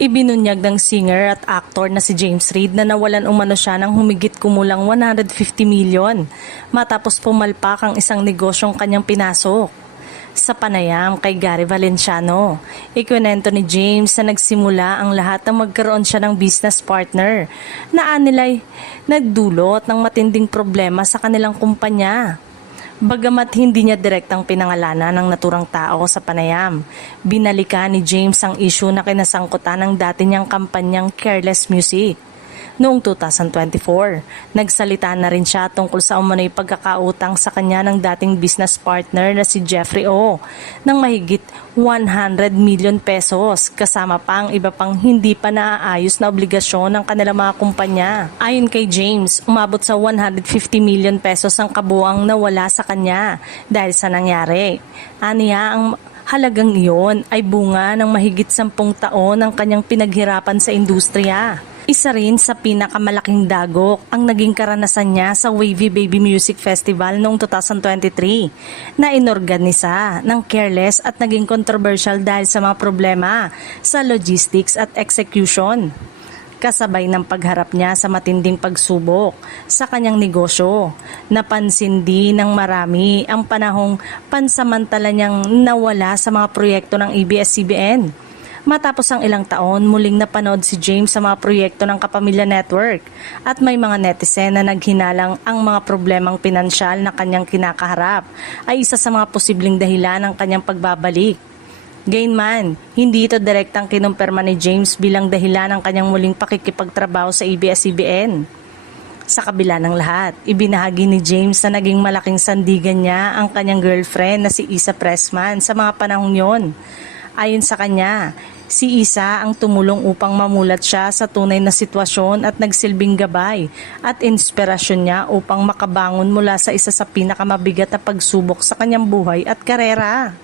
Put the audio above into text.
Ibinunyag ng singer at actor na si James Reid na nawalan umano siya ng humigit kumulang 150 milyon matapos pumalpak ang isang negosyong kanyang pinasok. Sa panayam kay Gary Valenciano, ikwento ni James na nagsimula ang lahat ng magkaroon siya ng business partner na anilay nagdulot ng matinding problema sa kanilang kumpanya. Bagamat hindi niya direktang pinangalanan ng naturang tao sa panayam, binalikan ni James ang issue na kinasangkutan ng dati niyang kampanyang Careless Music. Noong 2024, nagsalita na rin siya tungkol sa umano'y pagkakautang sa kanya ng dating business partner na si Jeffrey O ng mahigit 100 million pesos kasama pa ang iba pang hindi pa naaayos na obligasyon ng kanilang mga kumpanya. Ayon kay James, umabot sa 150 million pesos ang kabuang nawala sa kanya dahil sa nangyari. Aniya ang halagang iyon ay bunga ng mahigit 10 taon ng kanyang pinaghirapan sa industriya. Isa rin sa pinakamalaking dagok ang naging karanasan niya sa Wavy Baby Music Festival noong 2023 na inorganisa ng Careless at naging controversial dahil sa mga problema sa logistics at execution. Kasabay ng pagharap niya sa matinding pagsubok sa kanyang negosyo, napansin din ng marami ang panahong pansamantala niyang nawala sa mga proyekto ng ABS-CBN. Matapos ang ilang taon, muling napanood si James sa mga proyekto ng Kapamilya Network at may mga netizen na naghinalang ang mga problemang pinansyal na kanyang kinakaharap ay isa sa mga posibleng dahilan ng kanyang pagbabalik. Gayunman, hindi ito direktang kinumpirma ni James bilang dahilan ng kanyang muling pakikipagtrabaho sa ABS-CBN. Sa kabila ng lahat, ibinahagi ni James na naging malaking sandigan niya ang kanyang girlfriend na si Isa Pressman sa mga panahong yon. Ayon sa kanya, si Isa ang tumulong upang mamulat siya sa tunay na sitwasyon at nagsilbing gabay at inspirasyon niya upang makabangon mula sa isa sa pinakamabigat na pagsubok sa kanyang buhay at karera.